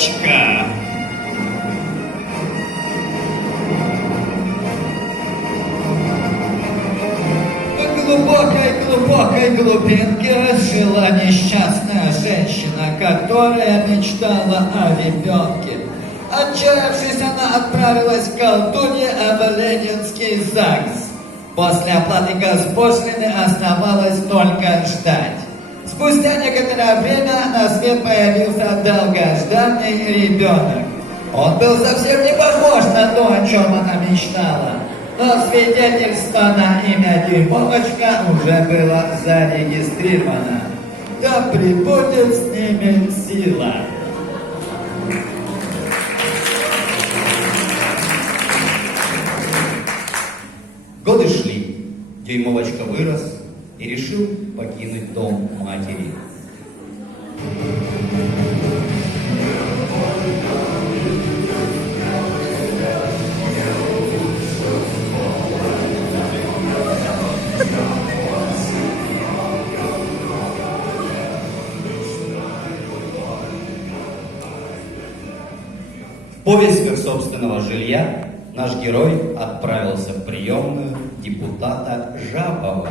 Дюймовочка. В глубокой глубинке жила несчастная женщина, которая мечтала о ребенке. Отчаявшись, она отправилась к колдунье в Ленинский ЗАГС. После оплаты госпошлины оставалось только ждать. Спустя некоторое время на свет появился долгожданный ребенок. Он был совсем не похож на то, о чем она мечтала. Но свидетельство на имя Дюймовочка уже было зарегистрировано. Да пребудет с ними сила. Годы шли. Дюймовочка вырос и решил покинуть дом матери. В поисках собственного жилья наш герой отправился в приемную депутата Жабова.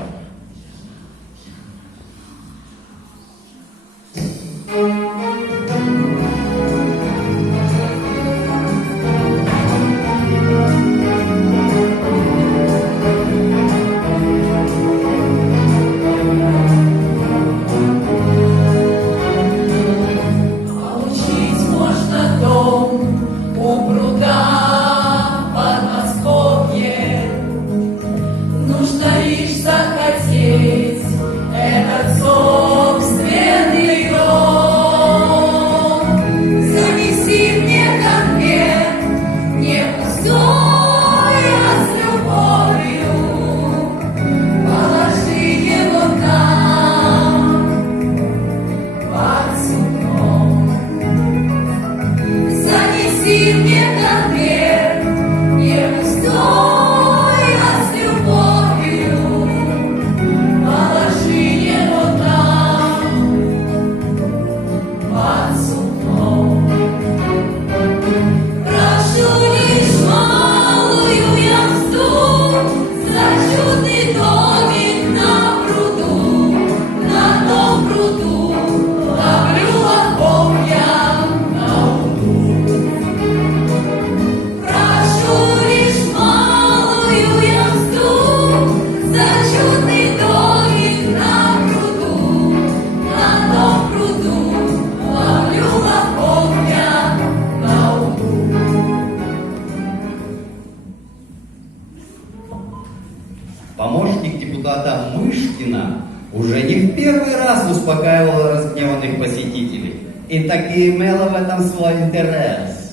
Помощник депутата Мышкина уже не в первый раз успокаивал разгневанных посетителей и таки имела в этом свой интерес.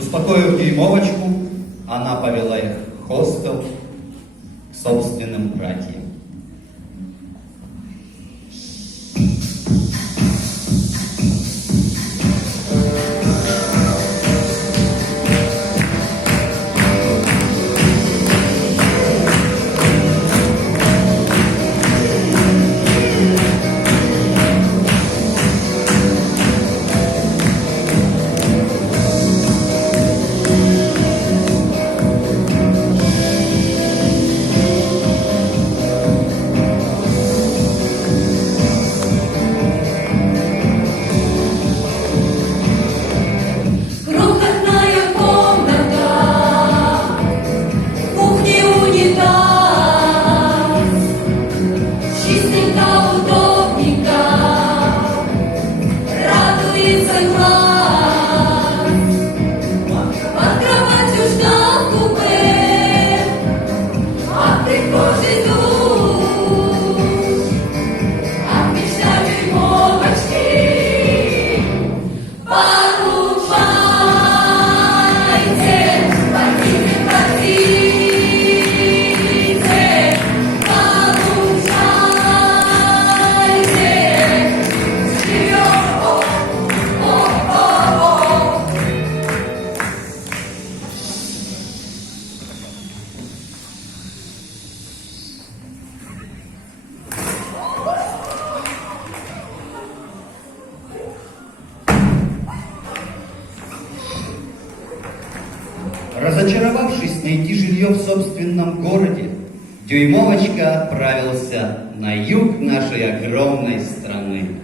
Успокоив Дюймовочку, она повела их в хостел к собственным братьям. собственном городе Дюймовочка отправился на юг нашей огромной страны.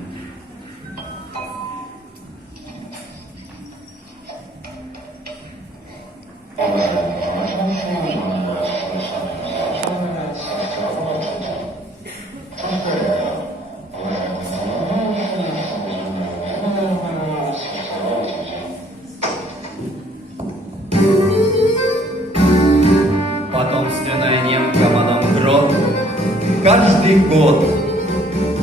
Потомственная немка мадам Грот каждый год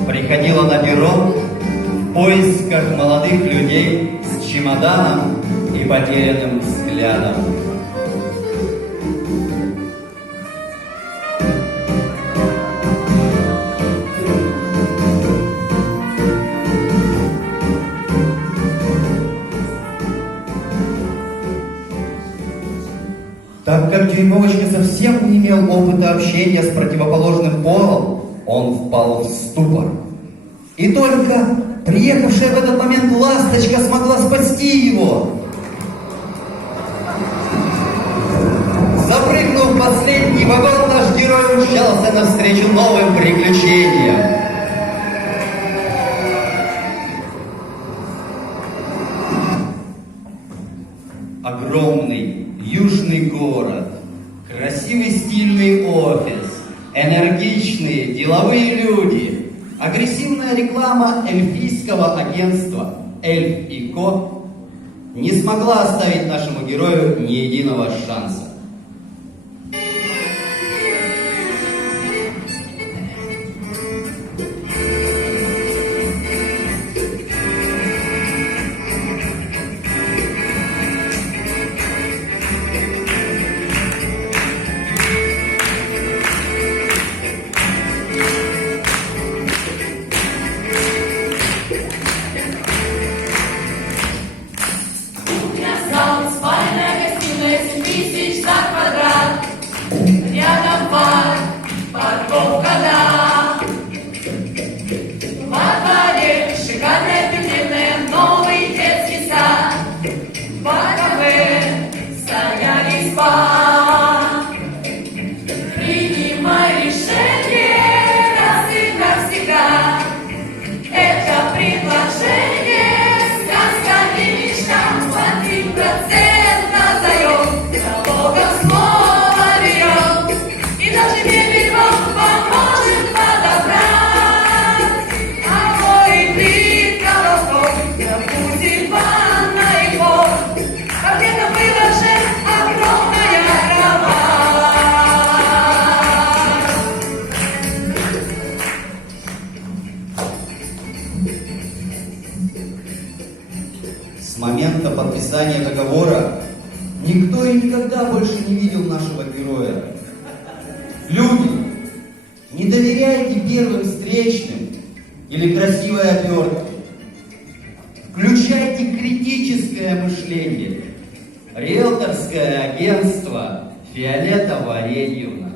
приходила на перрон в поисках молодых людей с чемоданом и потерянным взглядом. Так как Дюймовочка совсем не имел опыта общения с противоположным полом, он впал в ступор. И только приехавшая в этот момент ласточка смогла спасти его. Запрыгнув в последний вагон, наш герой умчался навстречу новым приключениям. Огромный южный город, красивый стильный офис, энергичные деловые люди, агрессивная реклама эльфийского агентства «Эльф и Ко» не смогла оставить нашему герою ни единого шанса. Рядом бар, парковка, да. Во дворе шикарная пикетная, новый детский сад. Два кафе стояли спа. Принимай решение раз и навсегда. Это предложение, сказка и мечта. 1% даем, залогом слово берем. И даже мебель вам поможет подобрать. А мой вид колокол забудет ванна и пол. А где-то была же огромная кровать. С момента подписания договора никто и никогда больше не видел нашего героя. Люди, не доверяйте первым встречным или красивой обертке. Включайте критическое мышление. Риэлторское агентство Фиолета Вареньевна.